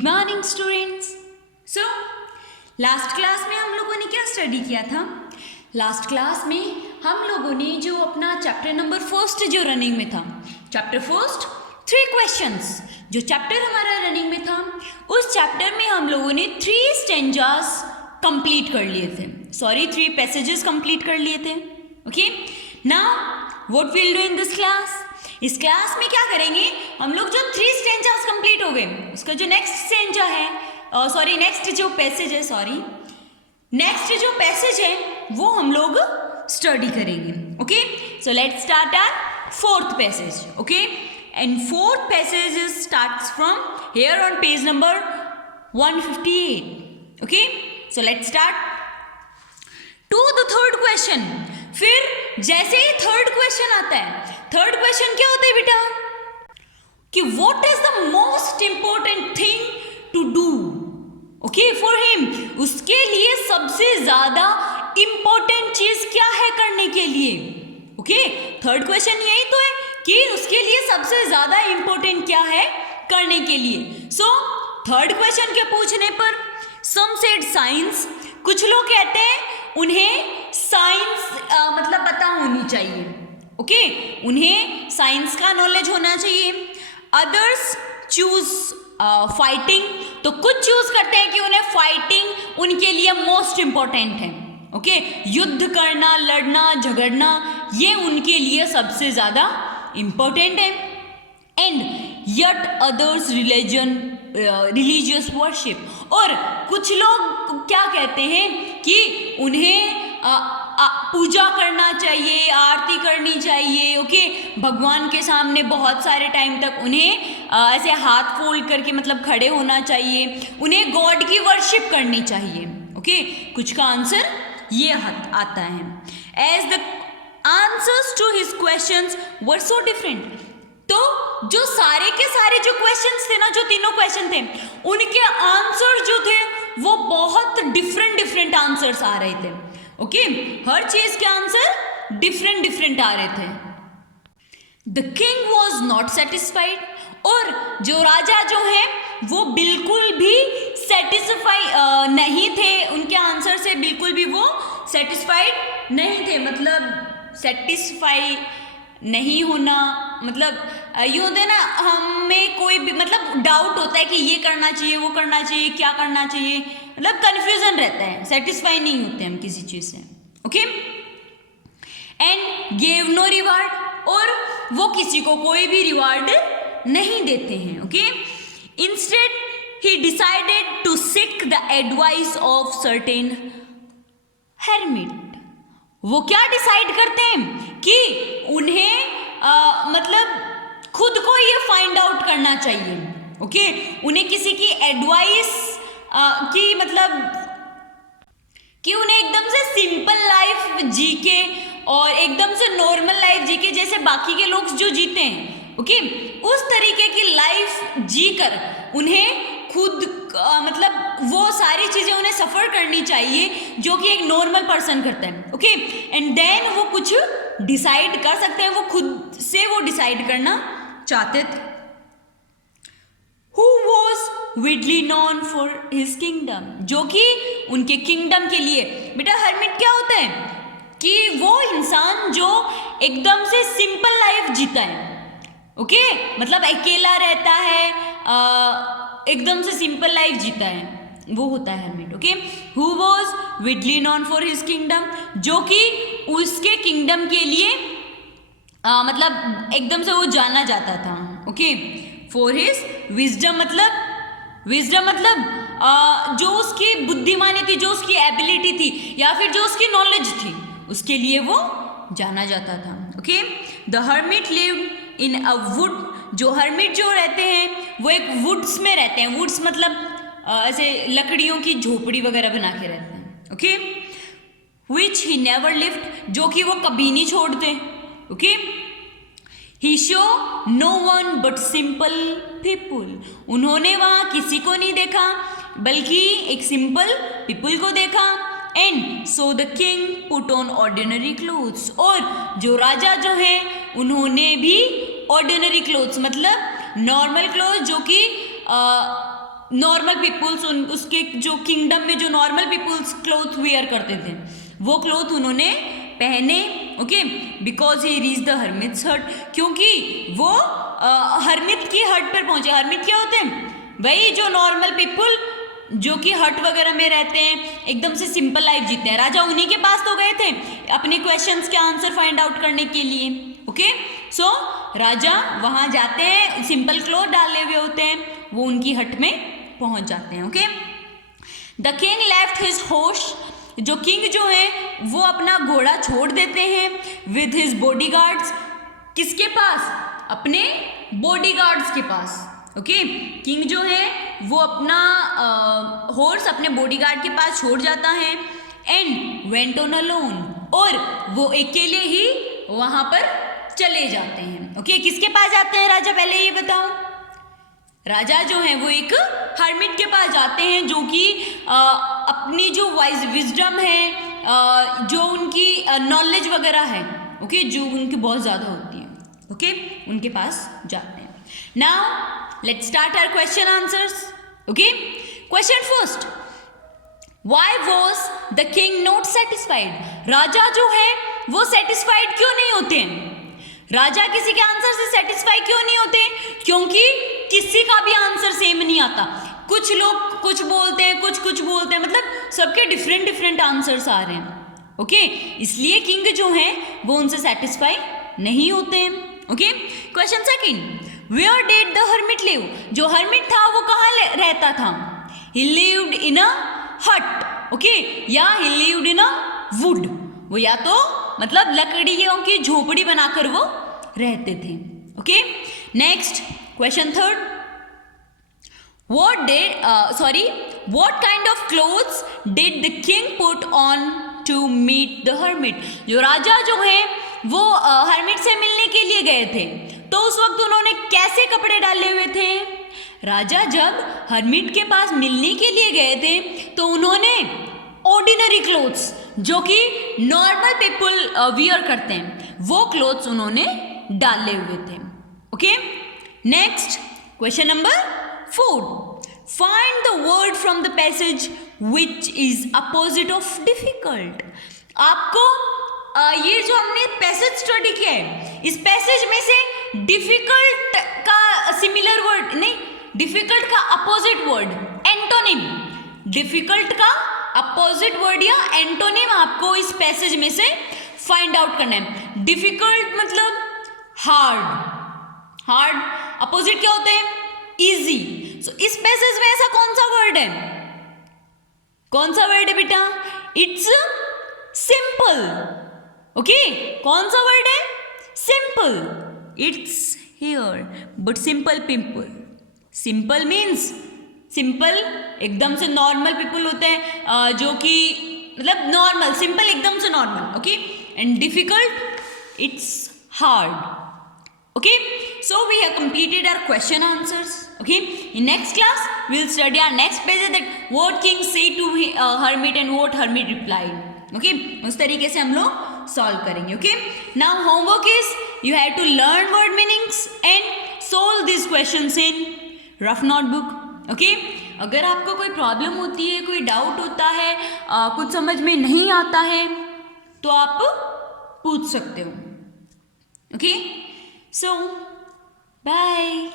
Good morning students. So last class में हम लोगों ने क्या स्टडी किया था? लास्ट क्लास में हम लोगों ने जो अपना चैप्टर नंबर फर्स्ट जो रनिंग में था, चैप्टर फर्स्ट 3 क्वेश्चंस जो चैप्टर हमारा रनिंग में था, उस चैप्टर में हम लोगों ने 3 स्टेंजास कंप्लीट कर लिए थे, 3 पैसेजेस कंप्लीट कर लिए थे। Okay, now what we will do in this class? इस क्लास में क्या करेंगे हम लोग? जो 3 स्टेंजास कंप्लीट हो गए, उसका जो नेक्स्ट स्टेंजा है, नेक्स्ट जो पैसेज है वो हम लोग स्टडी करेंगे। Okay, so let's start our fourth passage. Okay, and fourth passage starts from here on page number 158। Okay, so let's start to the third question. फिर जैसे ही थर्ड क्वेश्चन आता है, थर्ड क्वेश्चन क्या होता है बेटा? कि what is the most important thing to do okay for him, उसके लिए सबसे ज्यादा इंपॉर्टेंट चीज क्या है करने के लिए? ओके, थर्ड क्वेश्चन यही तो है कि उसके लिए सबसे ज्यादा इंपॉर्टेंट क्या है करने के लिए। सो थर्ड क्वेश्चन के पूछने पर सम सेड साइंस, कुछ लोग कहते हैं उन्हें साइंस मतलब पता होनी चाहिए। ओके, उन्हें साइंस का नॉलेज होना चाहिए। अदर्स चूज फाइटिंग, तो कुछ चूज करते हैं कि उन्हें फाइटिंग उनके लिए मोस्ट इंपॉर्टेंट है। ओके, युद्ध करना, लड़ना, झगड़ना, ये उनके लिए सबसे ज्यादा इंपॉर्टेंट है। And yet others religious worship, और कुछ लोग क्या कहते हैं कि उन्हें पूजा करना चाहिए, आरती करनी चाहिए। ओके, भगवान के सामने बहुत सारे टाइम तक उन्हें ऐसे हाथ फोल्ड करके मतलब खड़े होना चाहिए, उन्हें गॉड की वर्शिप करनी चाहिए। ओके, कुछ का आंसर ये आता है। As the answers to his questions were so different, तो जो सारे के सारे जो क्वेश्चंस थे ना, जो तीनों क्वेश्चन थे, उनके आंसर जो थे वो बहुत डिफरेंट आंसर्स आ रहे थे। ओके, हर चीज के आंसर डिफरेंट आ रहे थे। The king was not satisfied, और जो राजा जो है वो बिल्कुल भी सेटिस्फाई नहीं थे, उनके आंसर से बिल्कुल भी वो सेटिस्फाइड नहीं थे। मतलब सेटिस्फाई नहीं होना मतलब ये होता है ना, हमें कोई भी मतलब डाउट होता है कि ये करना चाहिए, वो करना चाहिए, क्या करना चाहिए, मतलब कंफ्यूजन रहता है, सेटिस्फाई नहीं होते हम किसी चीज से। Okay, and gave no reward, और वो किसी को कोई भी रिवार्ड नहीं देते हैं। Okay, instead he decided to seek the advice of certain hermit. वो क्या डिसाइड करते हैं कि उन्हें मतलब खुद को ये फाइंड आउट करना चाहिए। ओके, उन्हें किसी की एडवाइस की मतलब कि उन्हें एकदम से सिंपल लाइफ जी के और एकदम से नॉर्मल लाइफ जी के, जैसे बाकी के लोग जो जीते हैं, ओके, उस तरीके की लाइफ जीकर उन्हें खुद मतलब वो सारी चीजें उन्हें सफर करनी चाहिए जो कि एक नॉर्मल पर्सन करता है। ओके, एंड देन वो कुछ डिसाइड कर सकते हैं, वो खुद से वो डिसाइड करना चाहते थे। Who was widely known for his kingdom, जो कि उनके किंगडम के लिए, बेटा हर्मिट क्या होता है कि वो इंसान जो एकदम से सिंपल लाइफ जीता है। ओके, मतलब अकेला रहता है, एकदम से सिंपल लाइफ जीता है, वो होता है hermit. Okay, who was Vidly non for his kingdom, जो कि उसके किंगडम के लिए मतलब एकदम से वो जाना जाता था। ओके, फॉर हिज विजडम, मतलब जो उसकी बुद्धिमानी थी, जो उसकी एबिलिटी थी, या फिर जो उसकी नॉलेज थी, उसके लिए वो जाना जाता था। Okay, the hermit lived in a would, जो हर्मिट जो रहते हैं वो एक वुड्स में रहते हैं। वुड्स मतलब ऐसे लकड़ियों की झोपड़ी वगैरह बना के रहते हैं। Okay, which he never lift, जो कि वो कभी नहीं छोड़ते। Okay, he show no one but simple people, उन्होंने वहां किसी को नहीं देखा बल्कि एक सिंपल पीपल को देखा। And so the king put on ordinary clothes, और जो राजा जो है उन्होंने भी ऑर्डिनरी क्लोथ्स मतलब नॉर्मल क्लोथ जो कि नॉर्मल पीपुल्स, उसके जो किंगडम में जो नॉर्मल पीपुल्स क्लोथ वेयर करते थे वो क्लोथ उन्होंने पहने, okay, because he reach the hermits हट, क्योंकि वो हर्मिट की हट पर पहुंचे। हर्मिट क्या होते हैं? वही जो नॉर्मल पीपुल जो कि हट वगैरह में रहते हैं, एकदम से सिंपल लाइफ जीते हैं। राजा उन्हीं के पास तो गए थे अपने क्वेश्चंस के आंसर फाइंड आउट करने के लिए, ओके। सो राजा वहां जाते हैं, सिंपल क्लोथ डाले हुए होते हैं, वो उनकी हट में पहुंच जाते हैं, okay. The king left his horse, जो किंग जो है वो अपना घोड़ा छोड़ देते हैं विद हिज बॉडीगार्ड्स, किसके पास? अपने बॉडीगार्ड्स के पास, ओके। किंग जो है वो अपना हॉर्स अपने बॉडीगार्ड के पास छोड़ जाता है एंड वेंट ऑन अलोन, और वो अकेले ही वहां पर चले जाते हैं, ओके। किसके पास जाते हैं राजा, पहले ये बताओ। राजा जो है वो एक हर्मिट के पास जाते हैं जो कि अपनी जो वाइज विजडम है, जो उनकी नॉलेज वगैरह है, ओके, जो उनकी बहुत ज़्यादा होती है, ओके, उनके पास जाते हैं। Now let's start our question answers, okay. Question first, why was the king not satisfied? राजा जो है वो सेटिस्फाइड क्यों नहीं होते हैं? राजा किसी के आंसर से सेटिस्फाई क्यों नहीं होते? क्योंकि किसी का भी आंसर सेम नहीं आता। कुछ लोग कुछ बोलते हैं, कुछ बोलते हैं, मतलब सबके डिफरेंट डिफरेंट आंसर्स आ रहे हैं, ओके। इसलिए किंग जो है वो उनसे सेटिस्फाई नहीं होते हैं, okay. Question second, where did the hermit live? जो हर्मिट था वो कहाँ रहता था? ही लिव्ड इन अ हट, ओके, या ही लिव्ड इन अ वुड। वो या तो मतलब लकड़ियों की झोपड़ी बनाकर वो रहते थे, okay. Next question third, what kind of clothes did the king put on to meet the hermit? जो राजा जो है वो हर्मिट से मिलने के लिए गए थे, तो उस वक्त उन्होंने कैसे कपड़े डाले हुए थे? राजा जब हर्मिट के पास मिलने के लिए गए थे तो उन्होंने ऑर्डिनरी क्लोथ्स जो कि नॉर्मल पीपल वियर करते हैं वो क्लोथ्स उन्होंने डाले हुए थे, okay. Next question number 4, find the word from the passage which is opposite of difficult. आपको ये जो हमने पैसेज स्टडी किया है, इस पैसेज में से डिफिकल्ट का सिमिलर वर्ड नहीं, डिफिकल्ट का अपोजिट वर्ड, एंटोनिम, डिफिकल्ट का अपोजिट वर्ड या एंटोनिम आपको इस पैसेज में से फाइंड आउट करना है। डिफिकल्ट मतलब हार्ड, हार्ड अपोजिट क्या होते हैं? इजी। सो इस पैसेज में ऐसा कौन सा वर्ड है? कौन सा वर्ड है बेटा? It's simple, okay. कौन सा वर्ड है? Simple. It's here but simple people. Simple means simple एकदम से नॉर्मल पीपल होते हैं जो कि मतलब नॉर्मल, सिंपल एकदम से normal, okay. And difficult it's hard, okay. So we have completed our question answers, okay. In next class we'll study our next page, that what king say to hermit and what hermit replied, okay. उस तरीके से हम लोग solve करेंगे, okay. Now homework is you have to learn word meanings and solve these questions in rough notebook, okay. अगर आपको कोई problem होती है, कोई डाउट होता है, कुछ समझ में नहीं आता है तो आप पूछ सकते हो, okay. So, bye.